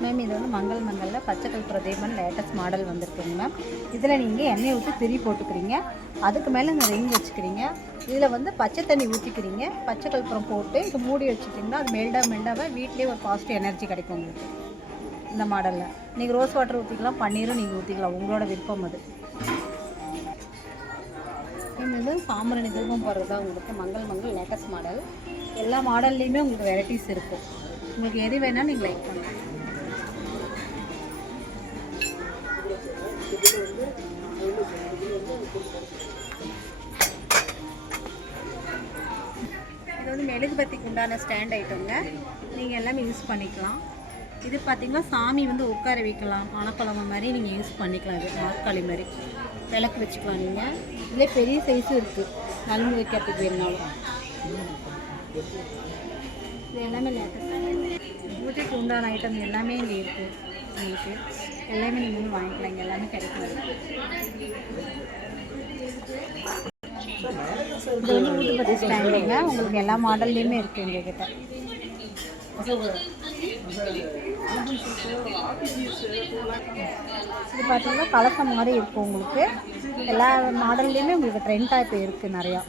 Ma'am இது வந்து மங்கள் மங்களில் பச்சை கல்புர தீபம் லேட்டஸ்ட் மாடல் வந்திருக்குங்க மேம் இதில் நீங்கள் எண்ணெயை ஊற்றி திரி போட்டுக்கிறீங்க. அதுக்கு மேலே இந்த ரிங் வச்சுக்கிறீங்க. இதில் வந்து பச்சை தண்ணி ஊற்றிக்கிறீங்க பச்சை கல்புரம் போட்டு இது மூடி வச்சுட்டிங்கன்னா அது மெல்டாக மெல்டாக வீட்லேயே ஒரு பாசிட்டிவ் எனர்ஜி கிடைக்கும் உங்களுக்கு. இந்த மாடலில் நீங்கள் ரோஸ் வாட்டர் ஊற்றிக்கலாம் பன்னீரும் நீங்கள் ஊற்றிக்கலாம் உங்களோட விருப்பம் அது. மேம் இது சாம்பிராணி தூபம் போடுறது தான் உங்களுக்கு மங்கள் மங்கள் லேட்டஸ்ட் மாடல் எல்லா மாடல்லையுமே உங்களுக்கு வெரைட்டிஸ் இருக்கும். உங்களுக்கு எது வேணால் நீங்கள் லைக் பண்ணலாம். இது வந்து மெழுகுபத்திக்கு உண்டான ஸ்டாண்ட் ஐட்டங்க நீங்கள் எல்லாமே யூஸ் பண்ணிக்கலாம். இது பார்த்தீங்கன்னா சாமி வந்து உட்கார வைக்கலாம். மணப்பழமை மாதிரி நீங்கள் யூஸ் பண்ணிக்கலாம். இது நாற்காலி மாதிரி. விளக்கு வச்சுக்கலாம் நீங்கள் இதே பெரிய சைஸும் இருக்குது நலுங்கு வைக்கிறதுக்கு வேணுனாலும் இது எல்லாமே லேட்டஸ்ட் பூஜைக்கு உண்டான ஐட்டம் எல்லாமே இங்கே இருக்குது உங்களுக்கு. எல்லாமே நீங்கள் வந்து வாங்கிக்கலாம். இங்கே எல்லாமே கிடைக்கும். இது வந்து ஊதுபத்தி ஸ்டாண்டுங்க உங்களுக்கு எல்லா மாடல்லையுமே இருக்குது எங்ககிட்ட. இது பார்த்தீங்கன்னா கலசம் மாதிரி இருக்கும் உங்களுக்கு. எல்லா மாடல்லையுமே உங்களுக்கு ட்ரெண்டாக இப்போ இருக்குது நிறையா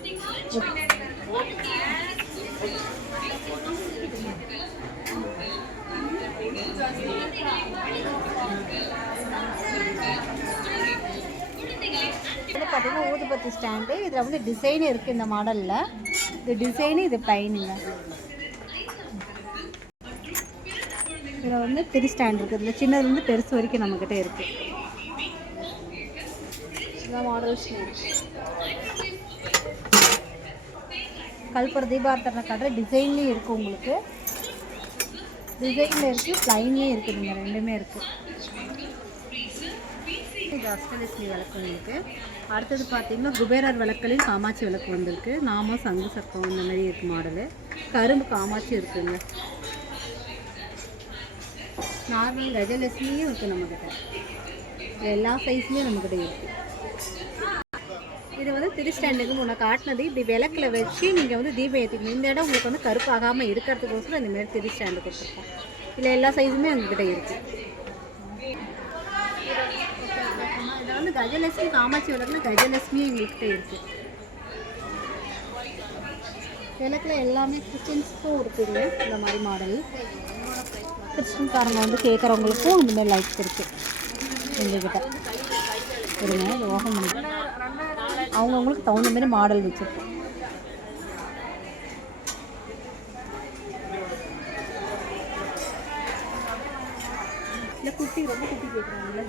இது பார்த்தீங்கன்னா ஊதுபத்தி ஸ்டாண்டு. இதில் வந்து டிசைன் இருக்குது இந்த மாடலில் இது டிசைனு இது ப்ளைனுங்க இதில் வந்து திரி ஸ்டாண்ட் இருக்குது இதில் சின்னதுலேருந்து பெருசு வரைக்கும் நம்மக்கிட்ட இருக்குது இதான் மாடல் கல்புர தீபார்த்தன கடை டிசைன்லேயும் இருக்குது உங்களுக்கு. டிசைனில் இருக்குது ப்ளைன்லேயும் இருக்குதுங்க ரெண்டுமே இருக்குது இது அஷ்டலட்சுமி விளக்கு வந்திருக்கு அடுத்தது பார்த்தீங்கன்னா குபேரர் விளக்குலையும் காமாட்சி விளக்கு வந்திருக்கு. நாமம் சங்கு சர்ப்பம் இந்த மாதிரி இருக்கு மாடலு. கரும்பு காமாட்சி இருக்குங்க. நார்மல் கஜலட்சுமியும் இருக்குது நம்மக்கிட்ட எல்லா சைஸ்லேயும் நம்மக்கிட்ட இருக்குது இது வந்து திரு ஸ்டாண்டுக்கு காட்டினது. இப்படி விளக்கில் வச்சு நீங்கள் வந்து தீபம் ஏற்றிக்கணும் இந்த இடம் உங்களுக்கு வந்து கருப்பாகாமல் இருக்கிறதுக்கோசரம் இந்தமாரி மாதிரி கொடுத்துருக்கோம். இல்லை எல்லா சைஸுமே எங்ககிட்ட இருக்குது இதில் வந்து கஜலட்சுமி காமாட்சி விளக்குல கஜலட்சுமி எங்கள்கிட்ட இருக்குது விளக்கில் எல்லாமே கிறிஸ்டின்ஸ்க்கும் இருக்குங்க இந்த மாதிரி மாடல் கிறிஸ்டின்காரங்க வந்து கேட்குறவங்களுக்கும் இந்த மாதிரி லைட்ஸ் இருக்குது எங்கள்கிட்ட இருங்க யோகம் பண்ணி அவங்கவுங்களுக்கு தகுந்த மாதிரி மாடல் வச்சுருக்கோம். இல்லை குட்டி ரொம்ப குட்டி கேட்குறாங்கல்ல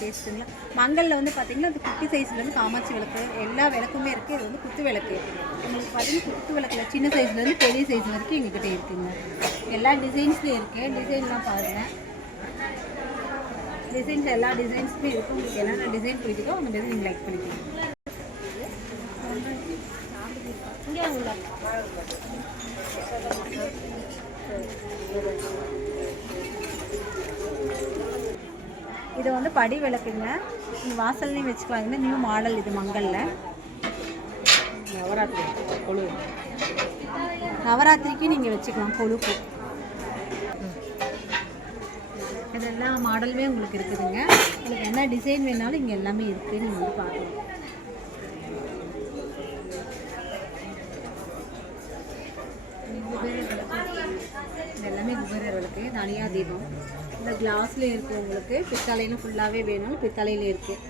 பேசுங்களா மங்களில் வந்து பார்த்தீங்கன்னா அது குட்டி சைஸ்லேருந்து காமாட்சி விளக்கு எல்லா விளக்குமே இருக்குது இது வந்து குத்து விளக்கு. உங்களுக்கு பார்த்தீங்கன்னா குத்து விளக்குல சின்ன சைஸ்லேருந்து பெரிய சைஸ் வரைக்கும் எங்ககிட்ட இருக்குங்க. எல்லா டிசைன்ஸ்லேயும் இருக்குது டிசைன்லாம் பாருங்கள் டிசைன்ஸ் எல்லா டிசைன்ஸுமே இருக்கும் உங்களுக்கு என்னென்ன டிசைன் பிடிக்குதோ அந்த மாதிரி நீங்கள் லைக் பண்ணிக்கலாம் இங்கே உள்ள இது வந்து படி விளக்குங்க. வாசல்லையும் வச்சுக்கலாம். இந்த நியூ மாடல் இது மங்களில். நவராத்திரி. கொழு. நவராத்திரிக்கு நீங்கள் வச்சுக்கலாம் கொழுப்பு. இது எல்லா மாடலுமே உங்களுக்கு இருக்குதுங்க. உங்களுக்கு என்ன டிசைன் வேணாலும் இங்கே எல்லாமே இருக்குது நீங்கள் வந்து பார்க்கலாம் குபேரர் விளக்கு. இது எல்லாமே விளக்கு தனியாக தீபம். இந்த கிளாஸ்லேயே இருக்கவங்களுக்கு உங்களுக்கு ஃபுல்லாகவே வேணும். பித்தளையில இருக்குது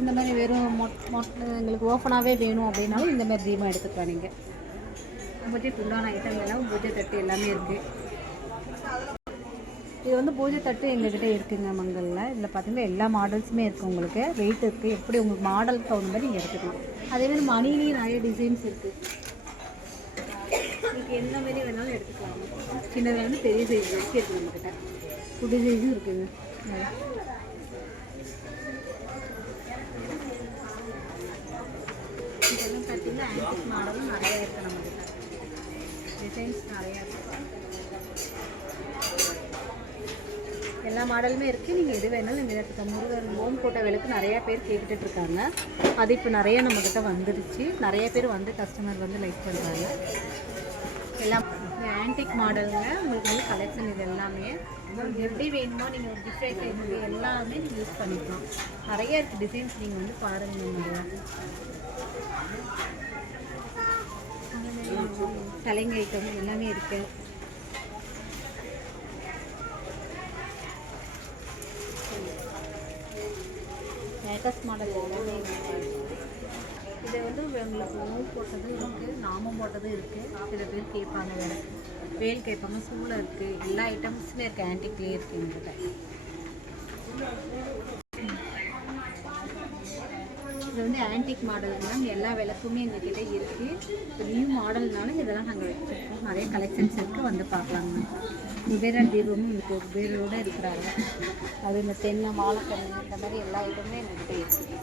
இந்த மாதிரி வெறும் மொட் மொட் எங்களுக்கு ஓப்பனாகவே வேணும் அப்படின்னாலும் இந்த மாதிரி தீபம் எடுத்துக்கலாம் நீங்கள் பூஜைக்கு உண்டான ஐட்டம் எல்லாம் பூஜை தட்டு எல்லாமே இருக்குது இது வந்து பூஜை தட்டு எங்ககிட்ட இருக்குங்க மங்களில். இதில் பார்த்தீங்கன்னா எல்லா மாடல்ஸுமே இருக்குது உங்களுக்கு. வெயிட் இருக்குது எப்படி உங்களுக்கு மாடலுக்கு தகுந்த மாதிரி நீங்கள் எடுத்துக்கலாம். அதேமாதிரி மணிலையும் நிறைய டிசைன்ஸ் இருக்குது உங்களுக்கு எந்த மாதிரி வேணாலும் எடுத்துக்கலாம். சின்னது வந்து பெரிய சைஸ் வரைக்கும் இருக்குது நம்மக்கிட்ட குட்டி சைஸும் இருக்குங்க இதெல்லாம் பார்த்தீங்கன்னா ஆன்டிக் மாடலும் நிறையா இருக்குது நம்மக்கிட்ட டிசைன்ஸ் நிறையா இருக்குது எல்லா மாடலுமே இருக்குது நீங்கள் எது வேணாலும் நீங்கள் எடுத்துக்கலாம் முருகன் ஓம் போட்ட விளக்கு நிறையா பேர் கேட்டுட்டு இருக்காங்க. அது இப்போ நிறைய நம்மக்கிட்ட வந்துடுச்சு நிறைய பேர் வந்து கஸ்டமர் வந்து லைக் பண்ணுறாங்க எல்லாம் ஆன்டிக் மாடலுங்க உங்களுக்கு வந்து கலெக்ஷன் இது எல்லாமே. உங்களுக்கு எப்படி வேணுமோ நீங்கள் ஒரு டிஃப்ரெண்ட் டைப் எல்லாமே நீங்கள் யூஸ் பண்ணிக்கலாம். நிறைய இருக்குது டிசைன்ஸ் நீங்கள் வந்து பாருங்கள் நிறையா தலைங்க ஐட்டம் எல்லாமே இருக்குது லேட்டஸ்ட் மாடல் எல்லாமே இது வந்து உங்களுக்கு நூல் போட்டதும் இருக்குது நாமம் போட்டதும் இருக்குது சில பேர் கேட்பாங்க வேறு வேல் கேட்பாங்க சூளை இருக்குது எல்லா ஐட்டம்ஸுமே இருக்குது ஆன்டிக்லேயே இருக்குது எங்கள்கிட்ட இது வந்து ஆன்டிக் மாடல் மேம் எல்லா விளக்குமே எங்ககிட்ட இருக்குது இப்போ நியூ மாடல்னாலும் இதெல்லாம் நாங்கள் வச்சுருக்கோம். நிறைய கலெக்ஷன்ஸ் இருக்குது வந்து பார்க்கலாங்க மேம் குபேர தீபமும் இப்போ குபேரோட இருக்கிறாங்க. அது இந்த தென்னை வாழைக்கண்ணு இந்த மாதிரி எல்லா ஐட்டமுமே எங்ககிட்ட இருக்குது